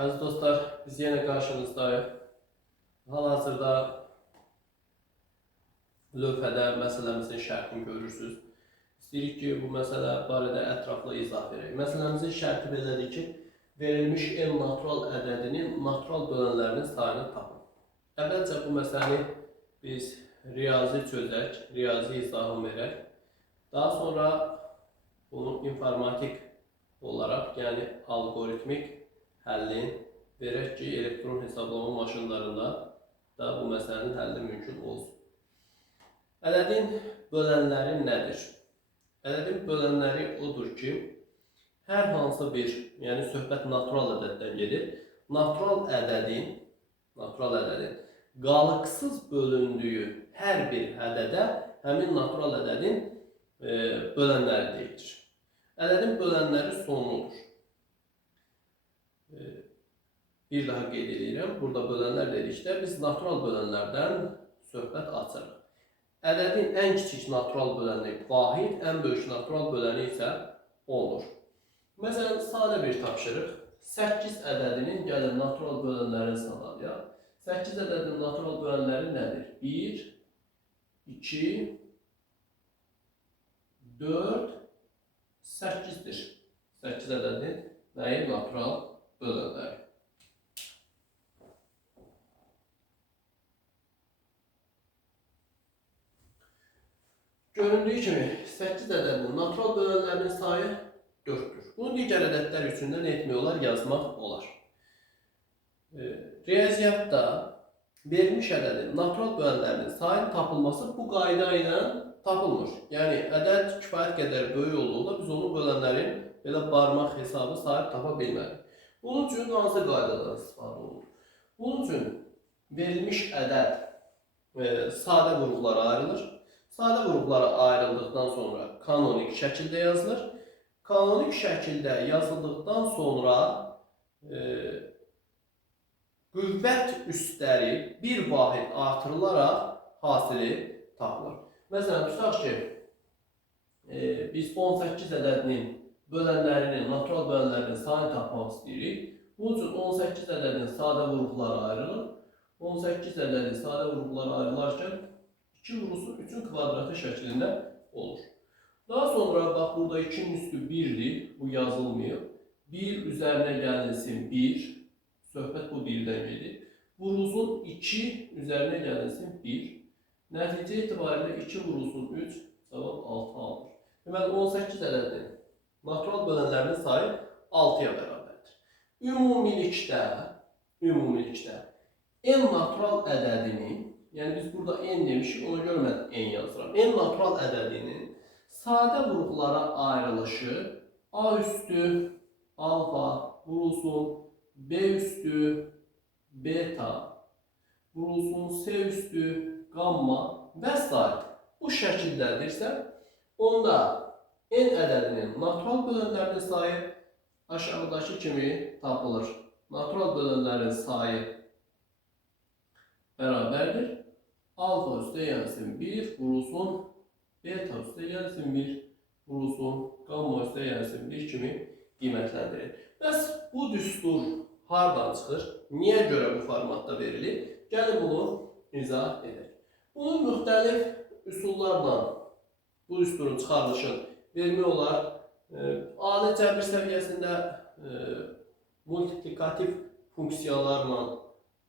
Aziz dostlar, biz yine karşınızdayız. Hal-hazırda lövhədə məsələmizin şərtini görürsünüz. İstəyirik ki, bu məsələ barədə ətraflı izah verək. Məsələmizin şərti belədir ki, verilmiş n natural ədədinin natural bölənlərinin sayını tapın. Əvvəlcə bu məsələni biz riyazi çözək, riyazi izahını verək. Daha sonra bunu informatik olaraq, yəni algoritmik həllin verək ki, elektron hesablama maşınlarında da bu məsələnin həlli mümkün olsun. Ədədin bölənləri nədir? Ədədin bölənləri odur ki, hər hansı bir, yəni söhbət natural ədəddən gedir. Natural ədədin qalıqsız bölündüyü hər bir ədədə həmin natural ədədin bölənləri deyilir. Ədədin bölənləri sonludur. Bir daha qeyd edirəm, burada bölənlər dedikdə biz natural bölənlərdən söhbət açırıq. Ədədin ən kiçik natural böləni vahid, ən böyük natural böləni isə 10-dur. Məsələn, sadə bir tapşırıq. 8 ədədinin gəlin natural bölənlərini sanalayaq. 8 ədədinin natural bölənləri nədir? 1, 2, 4, 8'dir. 8 ədədinin nəyi natural bölənləri. Göründüyü kimi 8 ədədinin natural bölənlərinin sayı 4'dür. Bunu digər ədədlər üçün də nə etmək olar? Yazmaq olar. Riyaziyyatda verilmiş ədədin natural bölənlərinin sayının tapılması bu qayda ilə tapılmır. Yəni ədəd kifayət qədər böyük olduğunda biz onun bölənlərin belə barmaq hesabı sayıb tapa bilmərik. Bunun üçün hansı qaydadan istifadə olunur? Bunun üçün verilmiş ədəd sadə qruplara ayrılır. Sadə qruplara ayrıldıqdan sonra kanonik şəkildə yazılır. Kanonik şəkildə yazıldıqdan sonra qüvvət üstləri bir vahid artırılaraq hasili tapılır. Məsələn, tutaq ki, biz 18 ədədinin bölənlərinin, natural bölənlərinin sayını tapmaq istəyirik. Bunun üçün 18 ədədin sadə qruplara ayrılır. 18 ədədi sadə qruplara ayrılarkən 2 vurulsun 3'ün kvadratı şəklində olur. Daha sonra bax burada 2'nin üstü 1'dir. Bu yazılmıyor. 1 üzərinə gəlinsin 1. Söhbət bu 1'dən gedir. Vurulsun 2 üzərinə gəlinsin 1. Nəticə itibarilə 2 vurulsun 3 cavab 6 alır. Deməli 18 ədədinin natural bölənlərinin sayı 6'ya bərabərdir. Ümumilikdə n natural ədədinin, yəni biz burada n demişik, ona görə mən n yazıram. N natural ədədinin sadə qruplara ayrılışı a üstü alfa vurulsun b üstü beta vurulsun c üstü gamma və s. Bu şəkildədirsə, onda n ədədinin natural bölənlərinin sayı aşağıdakı kimi tapılır. Natural bölənlərin sayı bərabərdir. Alfa üstə gəlsin 1 vurulsun beta üstə gəlsin 1 vurulsun gamma üstə gəlsin 1 kimi qiymətləndirir. Bəs bu düstur hardan çıxır? Niyə görə bu formatda verilir? Gəlin bunu izah edək. Bunun müxtəlif üsullarla bu düsturun çıxarılışını vermək olar. Ali cəbir səviyyəsində multiplikativ funksiyalarla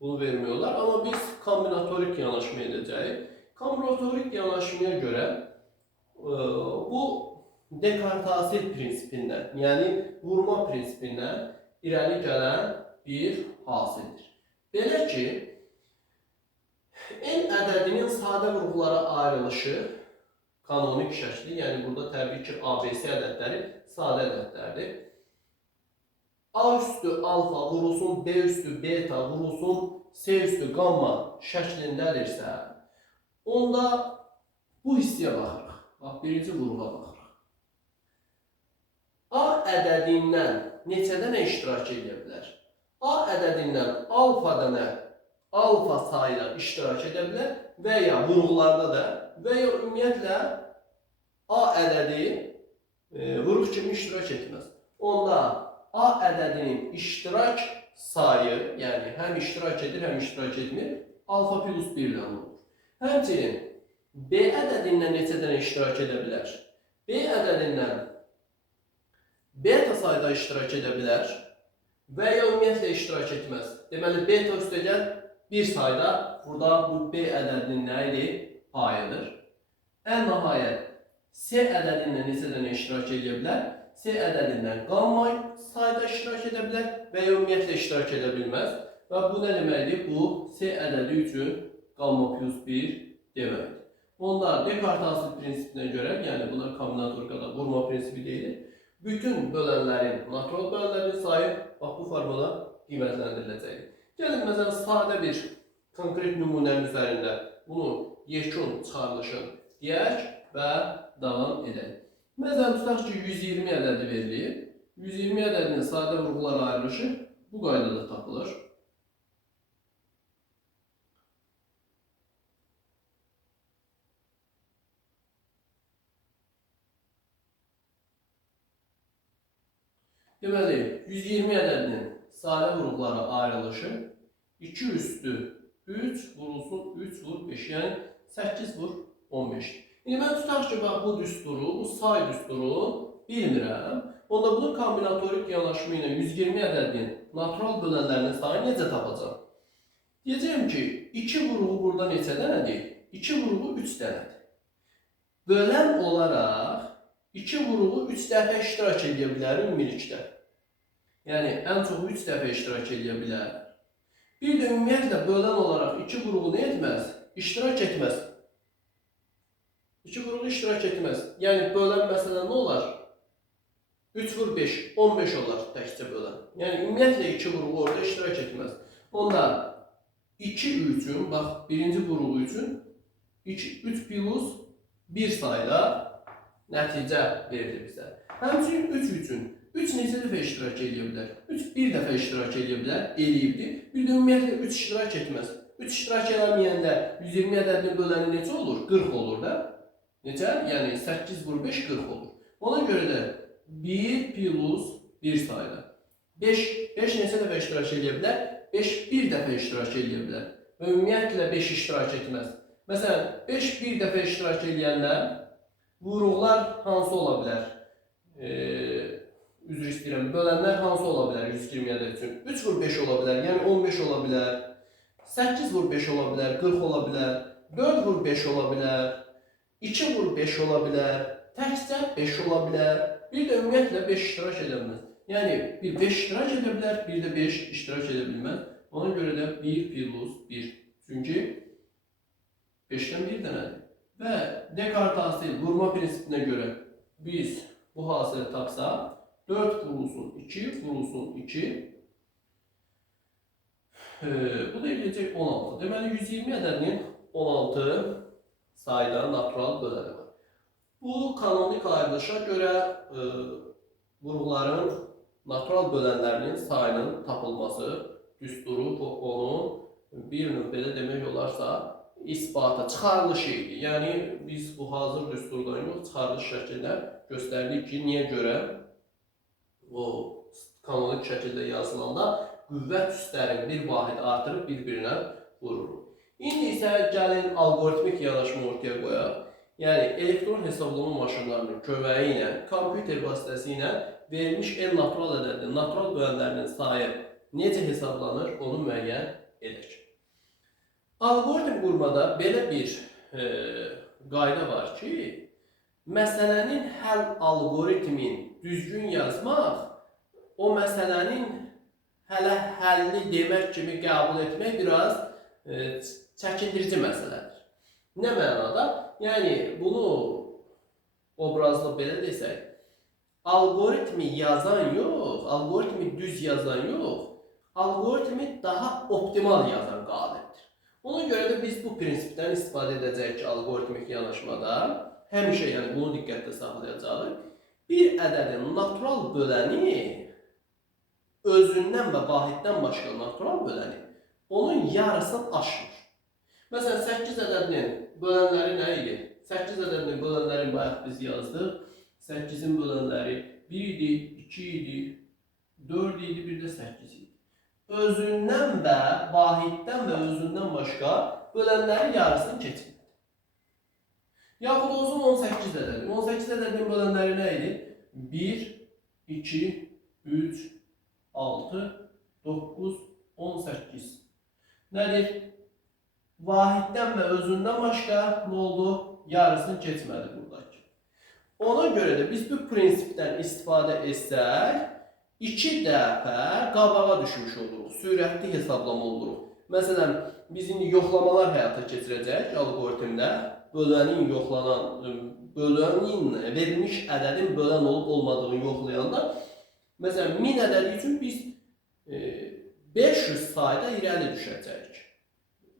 bunu vermiyorlar. Ama biz kombinatorik yanaşma edəcəyik. Kombinatorik yanaşmaya görə bu dekartasil prinsipindən, yəni vurma prinsipindən irəli gələn bir hasildir. Belə ki, n ədədinin sadə qruplara ayrılışı kanonik şəkli, yəni burada təbii ki, ABC ədədləri sadə ədədlərdir. A üstü alfa vurulsun B üstü beta vurulsun C üstü gamma şəklindədirsə, onda bu hissəyə baxırıq. Bax, birinci qrupa baxırıq. A ədədindən neçə dənə iştirak edə bilər? A ədədindən alfa dənə alfa sayıyla iştirak edə bilər və ya vurğularda da və ya ümumiyyətlə A ədədi vuruq kimi iştirak etməz. Onda A ədədinin iştirak sayı, yəni həm iştirak edir, həm iştirak etmir, alfa plus 1 ilə olur. Həmçinin B ədədindən neçə dənə iştirak edə bilər? B ədədindən beta sayda iştirak edə bilər və ya ümumiyyətlə iştirak etməz. Deməli, beta üstəgəl bir sayda, burada bu B ədədinin nə idi? Payıdır. Ən nəhayət, C ədədindən neçə dənə iştirak edə bilər? C ədədindən qamma sayda iştirak edə bilər və ya ümumiyyətlə iştirak edə bilməz. Və bu nə deməkdir? Bu C ədədi üçün qamma plus 1 deməkdir. Onda Descartes asıl prinsipinə görə, yəni bunlar kombinatorikada vurma prinsipi deyilir. Bütün bölənlərin, natural bölənlərin sayı bax bu formada qiymətləndiriləcəkdir. Gəlin, məsələn, sadə bir konkret nümunənin üzərində bunu yekun çıxarılışın deyək və davam edək. Məsələn, tutaq ki, 120 ədədi verilir. 120 ədədinin sadə vurğular ayrılışı bu qaydada tapılır. Deməli, 120 ədədinin sadə vurğulara ayrılışı 2 üstü 3 vurulsun 3 vur 5, yəni 8 vur 15. İndi mən tutaq ki, bax, bu düsturu, bu say düsturu bilmirəm. Onda bunun kombinatorik yanaşımı ilə 120 ədədinin natural bölənlərinin sayı necə tapacağım? Deyəcəyim ki, 2 vurğu burada neçə dənədir? 2 vurğu 3 dənədir. Bölən olaraq 2 vurğu 3 dəfə iştirak edə bilər ümumilikdə. Yəni, ən çox 3 dəfə iştirak edə bilər. Bir də ümumiyyətlə bölən olaraq 2 vurğu nə etməz? İştirak etməz. 2 vurğu iştirak etməz. Yəni, bölən məsələn nə olar? 3 vur 5, 15 olar təkcə bölən. Yəni, ümumiyyətlə 2 vurğu orada iştirak etməz. Onda 2 üçün, bax, birinci vurğu üçün 3 plus 1 sayda nəticə verir bizə. Həmçinin 3 üçün 3 neçə dəfə iştirak edə bilər? 3 bir dəfə iştirak edə bilər, eləyibdir. Bir də ümumiyyətlə 3 iştirak etməz. 3 iştirak eləməyəndə 120 ədədini böləni neçə olur? 40 olur da. Necə? Yəni 8 vur 5, 40 olur. Ona görə də 1 plus 1 sayda. 5 neçə dəfə iştirak edə bilər? 5 bir dəfə iştirak edə bilər. Və ümumiyyətlə 5 iştirak etməz. Məsələn, 5 bir dəfə iştirak edəndə vurğular hansı ola bilər? Üzr istəyirəm, bölənlər hansı ola bilər 120 ədəd üçün? 3 vur 5 ola bilər, yəni 15 ola bilər. 8 vur 5 ola bilər, 40 ola bilər. 4 vur 5 ola bilər. 2 vur 5 ola bilər. Təkcə 5 ola bilər. Bir də ümumiyyətlə 5 iştirak edə bilməz. Yəni, bir 5 iştirak edə bilər, bir də 5 iştirak edə bilməz. Ona görə də 1 plus 1. Çünki 5-dən 1 dənədir. Və Descartes asıl vurma prinsipinə görə biz bu hasılı tapsaq, 4 vurulsun 2, vurulsun 2. Bu da eləyəcək 16. Deməli, 120 ədədinin 16 sayda natural böləni var. Bu kanonik ayrılışa görə vurğuların natural bölənlərinin sayının tapılması düsturu onun bir növbədə demək olarsa isbata, çıxarılışı idi. Yəni, biz bu hazır düsturdan yox, çıxarılış şəkildə göstərdik ki, niyə görə o kanonik şəkildə yazılanda qüvvət üstlərin bir vahid artırıb bir-birinə vurur. İndi isə gəlin algoritmik yanaşma ortaya qoyaq. Yəni, elektron hesablama maşınlarının köməyi ilə, kompüter vasitəsilə verilmiş n natural ədədinin, natural bölənlərinin sayı necə hesablanır, onu müəyyən edək. Algoritm qurmada belə bir qayda var ki, məsələnin həll algoritmin düzgün yazmaq, o məsələnin hələ həlli demək kimi qəbul etmək biraz çəkindirici məsələdir. Nə mənada? Yəni, bunu obrazlı belə desək, algoritmi yazan yox, algoritmi düz yazan yox, algoritmi daha optimal yazan qalibdir. Ona görə də biz bu prinsipdən istifadə edəcəyik ki, algoritmik yanaşmada həmişə, yəni bunu diqqətdə saxlayacağıq. Bir ədədin natural böləni özündən və vahiddən başqa natural böləni onun yarısını aşmır. Məsələn, 8 ədədinin bölənləri nə idi? 8 ədədinin bölənləri bayaq biz yazdıq. 8-in bölənləri 1 idi, 2 idi, 4 idi, bir də 8 idi. Özündən və vahiddən və özündən başqa bölənlərin yarısını keçmədi. Yaxud olsun 18 ədədi. 18 ədədin bölənləri nə idi? 1, 2, 3, 6, 9, 18. Nədir? Vahiddən və özündən başqa nə oldu? Yarısını keçmədi buradakı. Ona görə də biz bu prinsipdən istifadə etsək, 2 dəfə qabağa düşmüş oluruq, sürətli hesablama oluruq. Məsələn, biz indi yoxlamalar həyata keçirəcək alqoritmdə. Bölənin verilmiş ədədin bölən olub olmadığını yoxlayanda, məsələn, 1000 ədədi üçün biz 500 sayda irəli düşəcəyik.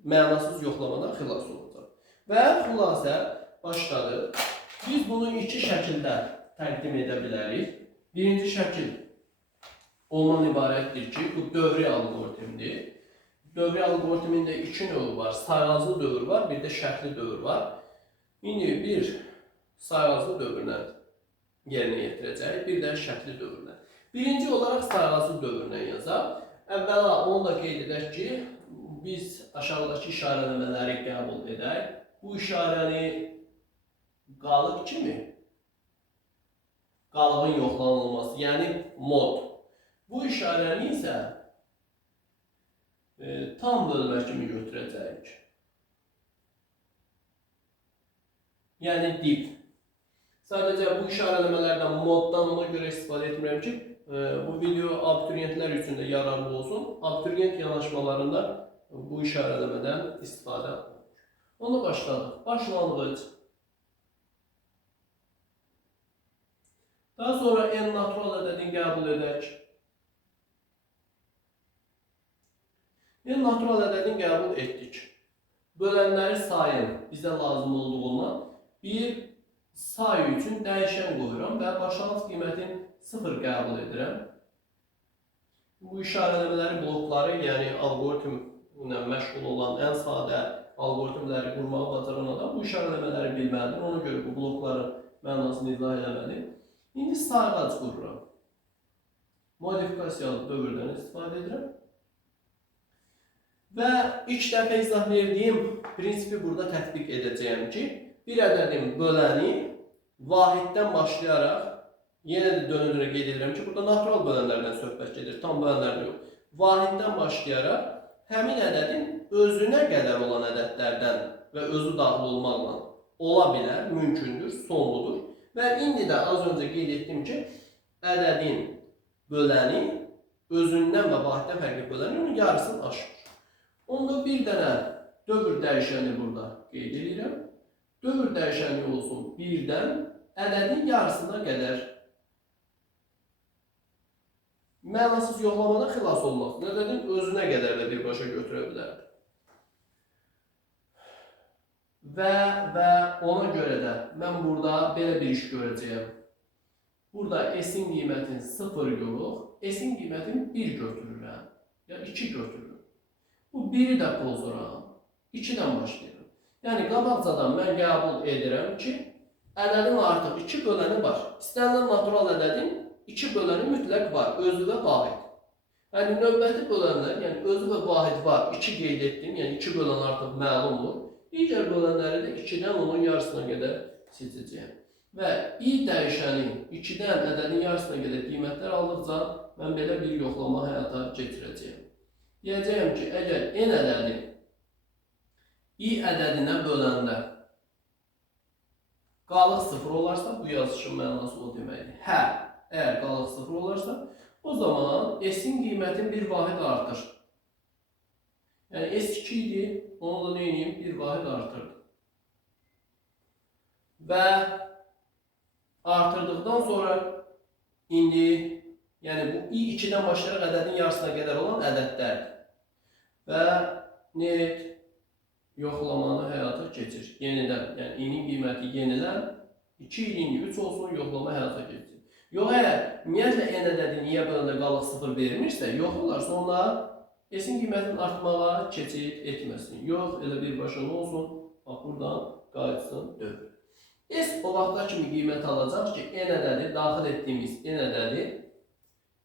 Mənasız yoxlamadan xilas olacaq. Və xülasə başladı. Biz bunu iki şəkildə təqdim edə bilərik. Birinci şəkil ondan ibarətdir ki, bu dövrü alqoritmdir. Dövrü alqoritmində iki növü var. Sayğaclı dövr var, bir də şərtli dövr var. İndi bir sayğaclı dövrlə yerinə yetirəcək, bir də şərtli dövrlə. Birinci olaraq sayğaclı dövrlə yazaq. Əvvəla onu da qeyd edək ki, biz aşağıdakı işarələmələri qəbul edək. Bu işarəni qalıq kimi, qalığın yoxlanılması, yəni mod. Bu işarəni isə tam bölmə kimi götürəcəyik. Yəni dip. Sadəcə bu işarələmələrdən, moddan ona görə istifadə etmirəm ki, bu video abituriyentlər üçün də yararlı olsun. Abituriyent yanaşmalarında bu işarələmədən istifadə olunur. Onu başladıq. Başlanğıc. Daha sonra en natural ədədini qəbul edək. En natural ədədini qəbul etdik. Bölənləri sayın bizə lazım olduğundan bir say üçün dəyişən qoyuram və başlanğıc qiymətini 0 qəbul edirəm. Bu işarələmələri blokları, yəni alqoritmlə məşğul olan ən sadə alqoritmləri qurmağı bacaran adam bu işarələmələri bilməlidir. Ona görə bu blokların mənasını izah eləməli. İndi sayğac qururam. Modifikasiyalı dövrdən istifadə edirəm. Və ilk dəfə izah verdiyim prinsipi burada tətbiq edəcəyəm ki, bir ədədin böləni vahiddən başlayaraq, yenə də dönə-dönə qeyd edirəm ki, burada natural bölənlərdən söhbət gedir, tam bölənlərdən yox. Vahiddən başlayaraq, həmin ədədin özünə qədər olan ədədlərdən və özü daxil olmaqla ola bilər, mümkündür, sonludur. Və indi də az öncə qeyd etdim ki, ədədin böləni özündən və vahiddən fərqli böləni onun yarısını aşır. Onda bir dənə dövr dəyişəni burada qeyd edirəm. Dövr dəyişəni olsun birdən ədədin yarısına qədər. Mənasız yoxlamadan xilas olmaq. Ədədin özünə qədər də birbaşa götürə bilər. Və ona görə də mən burada belə bir iş görəcəyəm. Burada S-in qiymətini 0 yox, S-in qiymətini 1 götürürəm. Ya 2 götürürəm. Bu 1-i də pozuram. 2-dən başlayıram. Yəni qabaqcadan mən qəbul edirəm ki, ədədin artıq 2 böləni var. İstənilən natural ədədin 2 böləni mütləq var, özü və vahid. Yəni növbəti bölənlər, yəni özü və vahid var, 2 qeyd etdim, yəni 2 bölən artıq məlumdur. Digər bölənləri də 2-dən onun yarısına qədər seçəcəyəm. Və i dəyişəni 2-dən ədədin yarısına qədər qiymətlər aldıqca mən belə bir yoxlama həyata keçirəcəyəm. Deyəcəyəm ki, əgər n ədədi i ədədinə böləndə qalıq 0 olarsa, bu yazışın mənası o deməkdir. Hə, əgər qalıq 0 olarsa, o zaman S-in qiymətini bir vahid artır. Yəni S2 idi, onu da neyiniyim? Bir vahid artırdı. Və artırdıqdan sonra indi, yəni bu i2-dən başlayaraq ədədin yarısına qədər olan ədədlərdir. Və net yoxlamanı həyata keçir. Yenidən, yəni i-nin qiyməti yenilən, 2 indi 3 olsun, yoxlama həyata keçir. Yox, əgər ümumiyyətlə n ədədi niyə böləndə qalıq 0 verilmirsə, yoxlarsa ona S-in qiymətinin artmağa keçid etməsin. Yox, elə birbaşa nə olsun? Bax, buradan qayıtsın dövr. S o vaxta kimi qiymət alacaq ki, n ədədi, daxil etdiyimiz n ədədi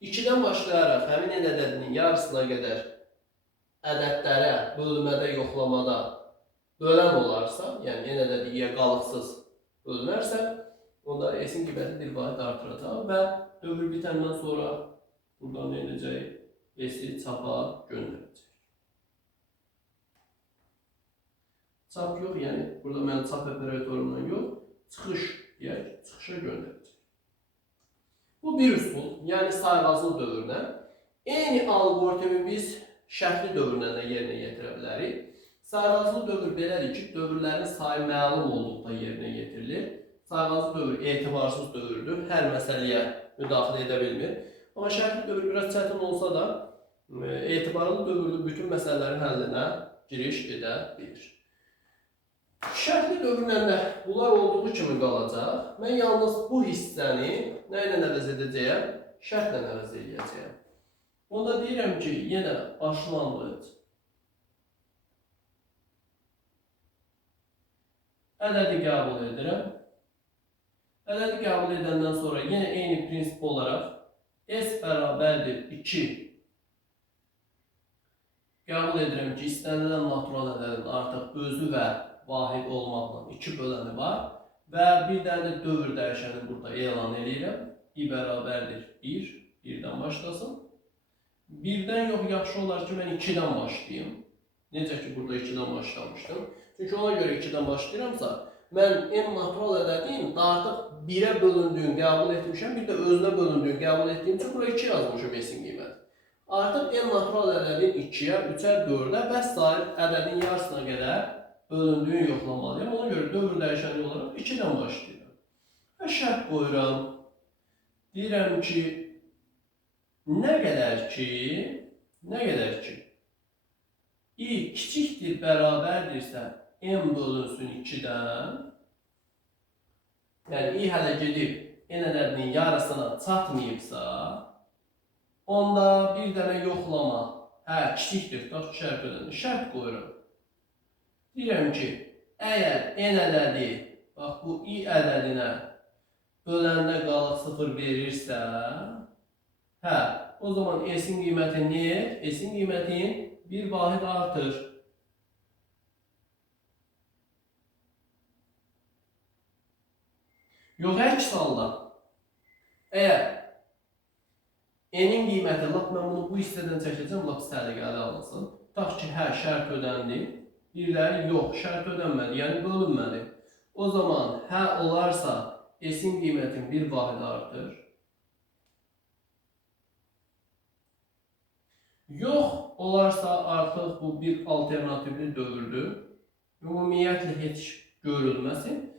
2-dən başlayaraq həmin n ədədinin yarısına qədər ədədlərə bölmədə, yoxlamada bölən olarsa, yəni n ədədi y qalıqsız bölünərsə, onda s-in qiyməti bir vahid artıracaq və dövr bitəndən sonra buradan nə edəcək? S-i çapa göndərəcək. Çap yox, yəni burada mən çap operatorundan yox, çıxış deyək, çıxışa göndərəcək. Bu bir üsul, yəni sayğaclı dövrünə. Eyni algoritmi biz şərtli dövrünə də yerinə yetirə bilərik. Sayğaclı dövr belədir ki, dövrlərin sayı məlum olduqda yerinə yetirilir. Sayğaclı dövr etibarsız dövrdür, hər məsələyə müdaxilə edə bilmir. Amma şərtli dövr biraz çətin olsa da, etibarlı dövrdə bütün məsələlərin həllinə giriş edə bilir. Şərtli dövrlə də bunlar olduğu kimi qalacaq. Mən yalnız bu hissəni nə ilə əvəz edəcəyəm? Şərtlə əvəz edəcəyəm. Onda deyirəm ki, yenə başlanğıc ədədi qəbul edirəm. Ədədi qəbul edəndən sonra yenə eyni prinsip olaraq S bərabərdir 2 qəbul edirəm ki, istənilən natural ədədin artıq özü və vahid olmaqla 2 böləni var və bir dənə də dövr dəyişəni burada elan edirəm. I bərabərdir 1, 1-dən başlasın. 1-dən yox, yaxşı olar ki, mən 2-dən başlayayım. Necə ki, burada 2-dən başlamışdım. Çünki ona görə 2-dən başlayıramsa, mən n natural ədədin artıq 1-ə bölündüyünü qəbul etmişəm, bir də özünə bölündüyünü qəbul etdiyim üçün buraya 2 yazmışım s-in qiyməti. Artıq n natural ədədin 2-yə, 3-ə, 4-ə və s. ədədin yarısına qədər bölündüyünü yoxlamalıyım. Ona görə dövr dəyişəni olaraq 2-dən başlayıram. Və şərt qoyuram. Deyirəm ki, nə qədər ki, i kiçikdir, bərabərdirsə, n bölünsün 2-dən, yəni i hələ gedib n ədədinin yarısına çatmayıbsa, onda bir dənə yoxlama, kiçikdir, şərt ödəndə, şərt qoyuram. Deyirəm ki, əgər n ədədi, bax bu i ədədinə böləndə qalıq 0 verirsə, o zaman s-in qiyməti nə et? S-in qiymətin bir vahid artır. Yox, əks halda, əgər n-in qiyməti, lap mən bunu bu hissədən çəkəcəm, lap səliqəli alınsın. Tutaq ki, şərt ödəndi. Biriləri yox, şərt ödənmədi, yəni bölünmədi. O zaman olarsa s-in qiymətin bir vahid artır. Yox olarsa artıq bu bir alternativli dövrdür. Ümumiyyətlə heç görülməsin.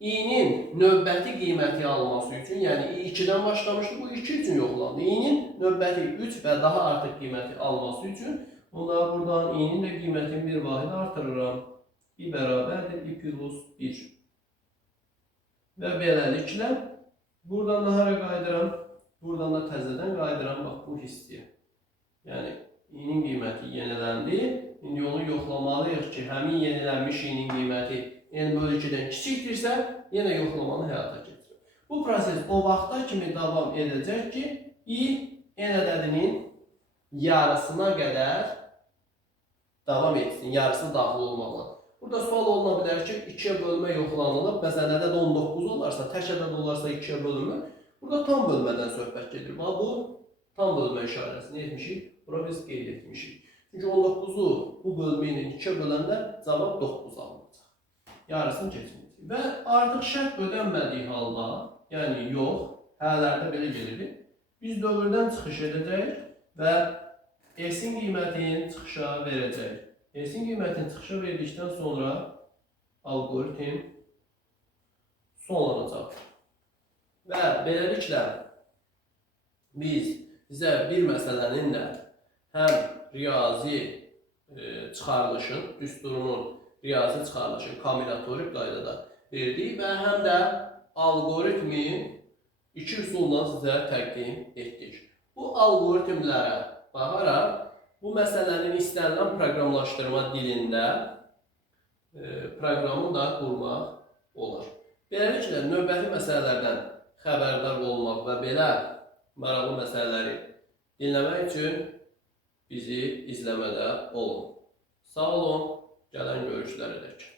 i-nin növbəti qiyməti alması üçün, yəni i 2-dən başlamışdı, bu 2 üçün yoxlandı. i-nin növbəti 3 və daha artıq qiyməti alması üçün, onda buradan i-nin də qiymətini bir vahid artırıram. i bərabərdir i plus 1. Və beləliklə, buradan da hara qaydıram? Buradan da təzədən qaydıram, bax bu hissəyə. Yəni, i-nin qiyməti yeniləndi. İndi onu yoxlamalıyıq ki, həmin yenilənmiş i-nin qiyməti n bölü 2-dən kiçikdirsə, yenə yoxlamanı həyata keçirir. Bu proses o vaxta kimi davam edəcək ki, i n ədədinin yarısına qədər davam etsin, yarısı daxil olmaqla. Burada sual oluna bilər ki, 2-yə bölmə yoxlanılıb, məsələn, ədəd 19 olarsa, tək ədəd olarsa 2-yə bölünmür. Burada tam bölmədən söhbət gedir. Bu tam bölmə işarəsini etmişik, bura biz qeyd etmişik. Çünki 19-u bu bölmə ilə 2-yə böləndə cavab 9 alınacaq. Yarısını keçməyəcək. Və artıq şərt ödənmədiyi halda, yəni yox, hələlərdə belə gedir. Biz dövrdən çıxış edəcək və s-in qiymətini çıxışa verəcək. S-in qiymətini çıxışa verdikdən sonra algoritm sonlanacaq. Və beləliklə biz bizə bir məsələnin də həm riyazi çıxarılışın, düsturunun riyazi çıxarılışın kombinatorik qaydada verdik və həm də algoritmin 2 üsulla sizə təqdim etdik. Bu algoritmlərə baxaraq bu məsələnin istənilən proqramlaşdırma dilində proqramı da qurmaq olar. Beləliklə, növbəti məsələlərdən xəbərdar olmaq və belə maraqlı məsələləri dinləmək üçün bizi izləmədə olun. Sağ olun, gələn görüşlərə dək.